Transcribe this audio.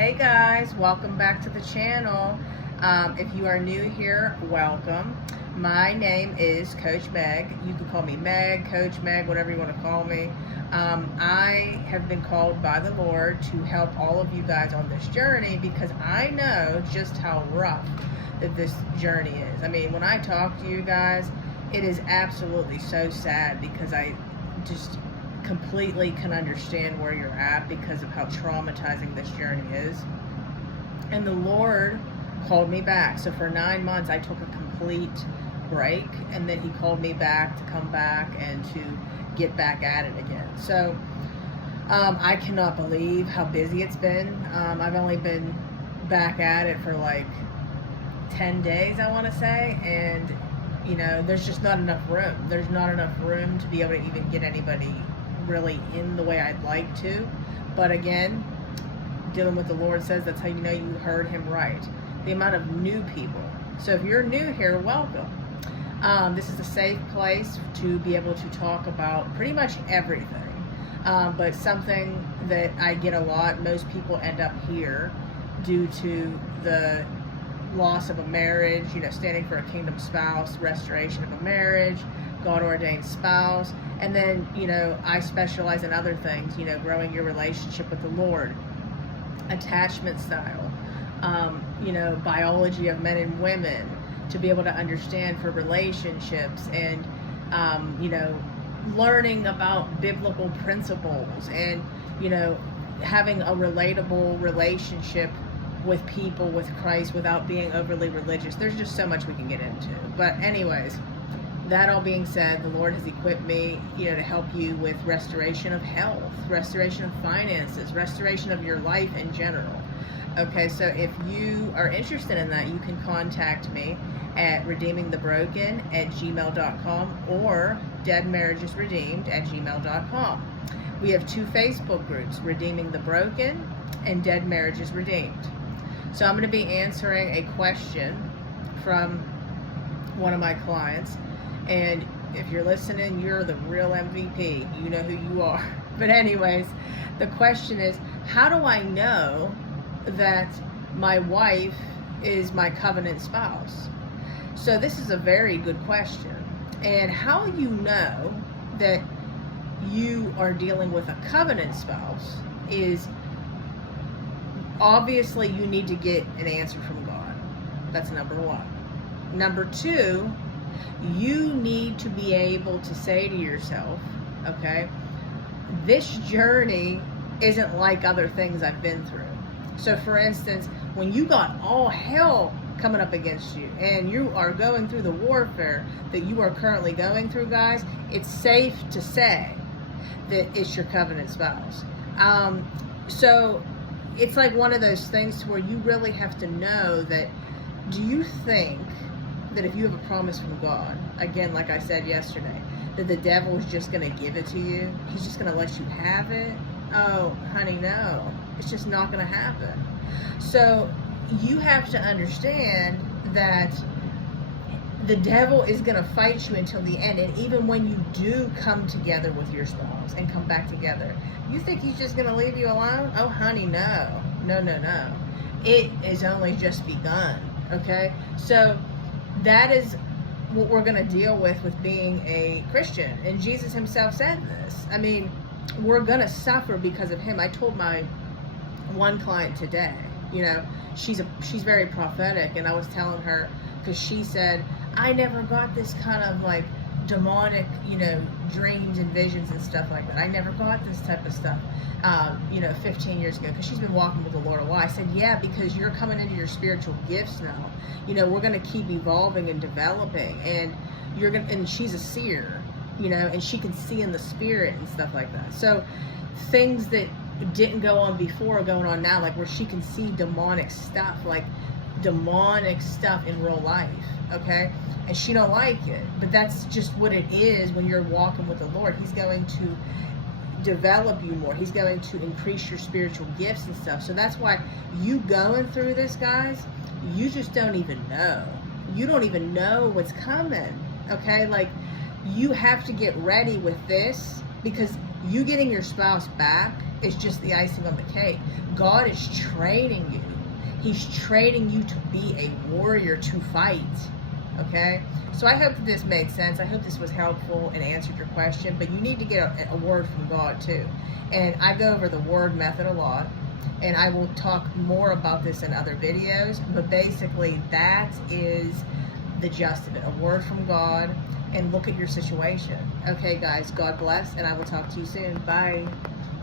Hey guys, welcome back to the channel. If you are new here, welcome. My name is Coach Meg. You can call me Meg, Coach Meg, whatever you want to call me. I have been called by the Lord to help all of you guys on this journey because I know just how rough that this journey is. I mean, when I talk to you guys, it is absolutely so sad because I just completely can understand where you're at because of how traumatizing this journey is. And the Lord called me back. So for 9 months, I took a complete break, and then He called me back to come back and to get back at it again. So I cannot believe how busy it's been. I've only been back at it for like 10 days, I want to say, and you know, there's just not enough room. There's not enough room to be able to even get anybody really in the way I'd like to. But again, dealing with the Lord says that's how you know you heard Him right. The amount of new people. So if you're new here, welcome. This is a safe place to be able to talk about pretty much everything. But something that I get a lot, most people end up here due to the loss of a marriage, you know, standing for a kingdom spouse, restoration of a marriage, God ordained spouse, and then, you know, I specialize in other things, you know, growing your relationship with the Lord, attachment style, you know, biology of men and women, to be able to understand for relationships, and, you know, learning about biblical principles, and, you know, having a relatable relationship with people, with Christ, without being overly religious. There's just so much we can get into. But anyways, that all being said, the Lord has equipped me, you know, to help you with restoration of health, restoration of finances, restoration of your life in general. Okay, so if you are interested in that, you can contact me at redeemingthebroken@gmail.com or deadmarriagesredeemed@gmail.com. We have 2 Facebook groups, Redeeming the Broken and Dead Marriages Redeemed. So I'm going to be answering a question from one of my clients, and if you're listening, you're the real MVP. You know who you are. But anyways, the question is, how do I know that my wife is my covenant spouse? So this is a very good question. And how you know that you are dealing with a covenant spouse is, obviously you need to get an answer from God. That's number 1. Number 2, you need to be able to say to yourself, okay, this journey isn't like other things I've been through. So for instance, when you got all hell coming up against you and you are going through the warfare that you are currently going through, guys, it's safe to say that it's your covenant spouse. So it's like one of those things where you really have to know that, do you think that if you have a promise from God, again, like I said yesterday, that the devil is just going to give it to you? He's just going to let you have it? Oh, honey, no. It's just not going to happen. So you have to understand that the devil is going to fight you until the end. And even when you do come together with your spouse and come back together, you think he's just going to leave you alone? Oh, honey, no. No, no, no. It is only just begun, okay? So that is what we're going to deal with being a Christian. And Jesus Himself said this. I mean, we're going to suffer because of Him. I told my one client today, you know, she's very prophetic, and I was telling her, because she said, I never got this kind of like demonic, you know, dreams and visions and stuff like that. I never got this type of stuff, you know, 15 years ago, because she's been walking with the Lord a while. I said, yeah, because you're coming into your spiritual gifts now. You know, we're going to keep evolving and developing, and and she's a seer, you know, and she can see in the spirit and stuff like that. So things that didn't go on before are going on now, like where she can see demonic stuff in real life, okay? And she don't like it, but that's just what it is when you're walking with the Lord. He's going to develop you more. He's going to increase your spiritual gifts and stuff. So that's why you going through this, guys, you just don't even know. You don't even know what's coming, okay? Like, you have to get ready with this, because You getting your spouse back is just the icing on the cake. God is training you. He's training you to be a warrior, to fight. Okay? So I hope that this made sense. I hope this was helpful and answered your question. But you need to get a word from God too. And I go over the word method a lot. And I will talk more about this in other videos. But basically, that is the gist of it. A word from God. And look at your situation. Okay, guys, God bless. And I will talk to you soon. Bye.